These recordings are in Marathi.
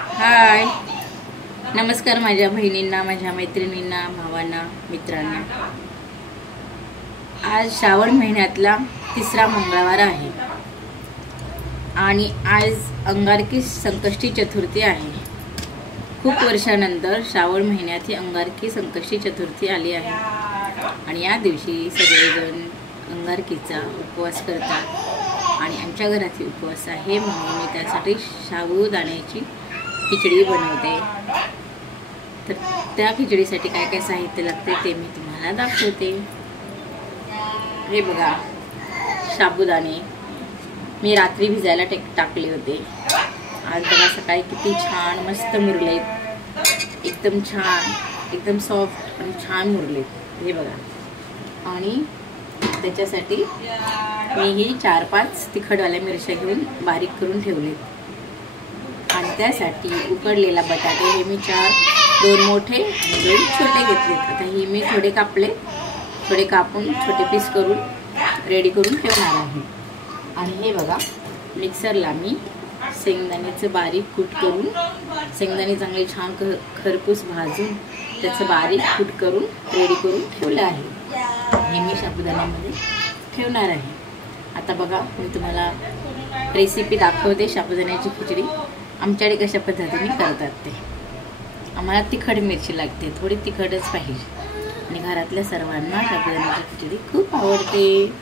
हाय, नमस्कार माझ्या बहिणींना, माझ्या मैत्रिणींना, भावांना, मित्रांना. आज श्रावण महिन्यातला तिसरा मंगळवार आहे आणि आज अंगारकी संकष्टी चतुर्थी आहे. खूप वर्षानंतर श्रावण महिन्यात ही अंगारकी संकष्टी चतुर्थी आली आहे आणि या दिवशी सगळेजण अंगारकीचा उपवास करतात आणि आमच्या घरातील उपवास आहे म्हणून मी त्यासाठी साबुदाण्याची खिचडी बनवते. तर त्या खिचडीसाठी काय काय साहित्य लागते ते मी तुम्हाला दाखवते. हे बघा, साबुदाणे मी रात्री भिजायला टाकले होते. आज बघा सकाळी किती छान मस्त मुरलेत, एकदम छान, एकदम सॉफ्ट आणि छान मुरलेत. हे बघा, आणि त्याच्यासाठी मी ही 4-5 तिखटवाल्या मिरच्या घेऊन बारीक करून ठेवलेत आणि त्यासाठी उकडलेला बटाटे हे मी 2 मोठे आणि 2 छोटे घेतलेत. आता ही मी थोडे कापून छोटे पीस करून रेडी करून ठेवणार आहे. आणि हे बघा, मिक्सरला मी शेंगदाण्याचं बारीक कूट करून, शेंगदाणे चांगले छान खरपूस भाजून त्याचं बारीक कूट करून रेडी करून ठेवलं आहे. हे मी साबुदाण्यामध्ये ठेवणार आहे. आता बघा, मी तुम्हाला रेसिपी दाखवते साबुदाण्याची खिचडी. आमच्याकडे कशा पद्धतीने करतात ते. आम्हाला तिखट मिरची लागते, थोडी तिखटच पाहिजे आणि घरातल्या सर्वांना साबुदाण्याची खिचडी खूप आवडते.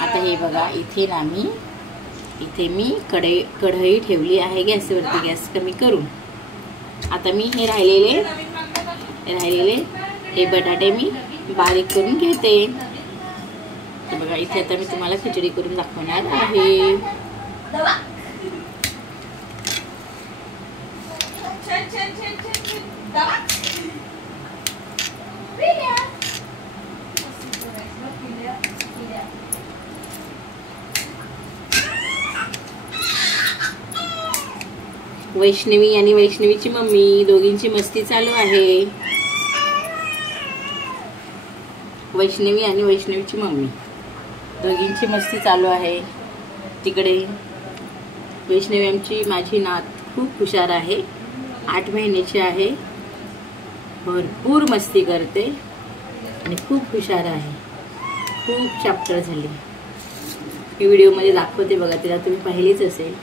आता हे बघा, इथे मी कढई ठेवली आहे गॅसवरती, गॅस कमी करून. आता मी हे राहिलेले हे बटाटे मी बारीक करून घेते. तर बघा, इथे आता मी तुम्हाला खिचडी करून दाखवणार आहे. वैष्णवी आणि वैष्णवीची मम्मी दोघींची मस्ती चालू आहे. वैष्णवी आणि वैष्णवीची मम्मी दोघींची मस्ती चालू आहे. तिकडे वैष्णवी आमची, माझी नात, खूप हुशार आहे. 8 महिन्याची आहे. भरपूर मस्ती करते आणि खूप हुशार आहे. खूप चॅप्टर झाली. मी व्हिडिओमध्ये दाखवते बघा, तिला तुम्ही पाहिलीच असेल.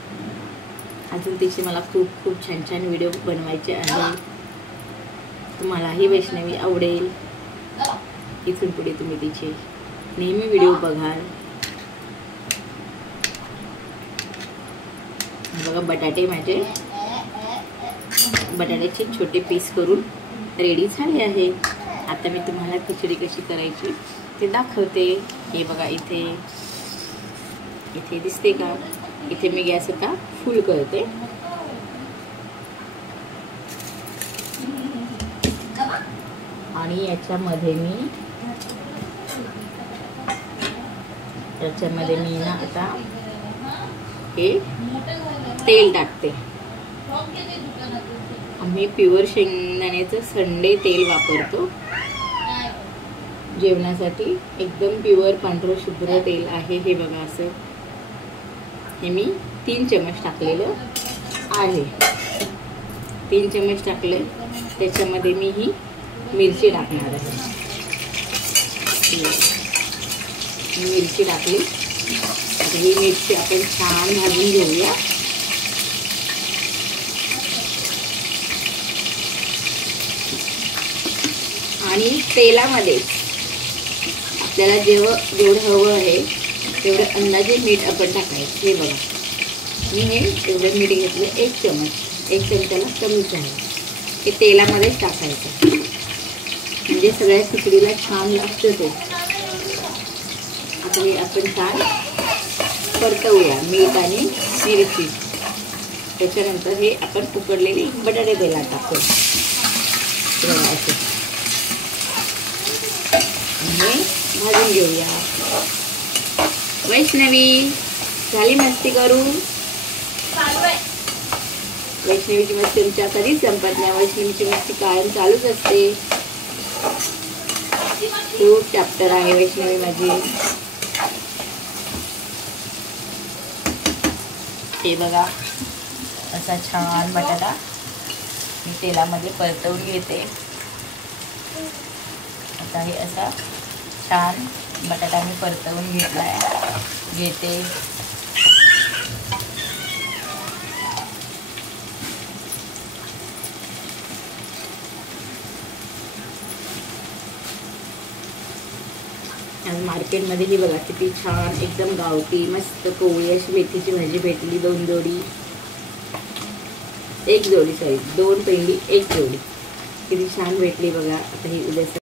अजून तिचे मला खूप खूप छान छान व्हिडिओ बनवायचे आहे. तुम्हालाही वैष्णवी आवडेल. इथून पुढे तुम्ही तिचे नेहमी व्हिडिओ बघाल. बघा, बटाट्याचे छोटे पीस करून रेडी झाले आहे. आता मी तुम्हाला खिचडी कशी करायची ते दाखवते. हे बघा, इथे दिसते का? इथे मी गॅस आता फुल करते. आणि याच्यामध्ये मी ना आता हे तेल टाकते. आम्ही प्युअर शेंगदाण्याचं संडे तेल वापरतो जेवणासाठी. एकदम प्युअर पांढरं शुभ्र तेल आहे. हे बघा, असं हे मी 3 चमच टाकलेलं आहे. 3 चमच टाकले. त्याच्यामध्ये मी ही मिरची टाकणार आहे. मिरची टाकली. आता ही मिरची आपण छान भाजून घेऊया. आणि तेलामध्ये आपल्याला जेवढं हवं आहे तेवढं अंदाजे मीठ आपण टाकायचं. हे बघा, मी हे एवढं मीठ घेतलं. 1 चमच, 1 चमच्याला कमीच आहे. हे तेलामध्येच टाकायचं म्हणजे सगळ्या खिचडीला छान लागतं ते. आता हे आपण छान परतवूया मीठ आणि मिरची. त्याच्यानंतर हे आपण उकडलेले बटाटे तेलात टाकतो. असं हे भाजून घेऊया. वैष्णवी झाली मस्ती करून. वैष्णवीची मस्ती आमच्या कधीच संपत नाही. वैष्णवीची मस्ती कायम चालूच असते. खूप चॅप्टर आहे वैष्णवी माझी. हे बघा, असा छान बटाटा मी तेलामध्ये परतवून घेते। आता हे असा छान बटाटा मी परतवून घेते। आज मार्केटमध्ये ही बघा किती छान एकदम गावठी मस्त कोवळी अशी मेथीची भाजी भेटली। 2 जोडी 1 जोडी 2 पेंडी 1 जोडी किती छान भेटली बघा। आता ही उद्या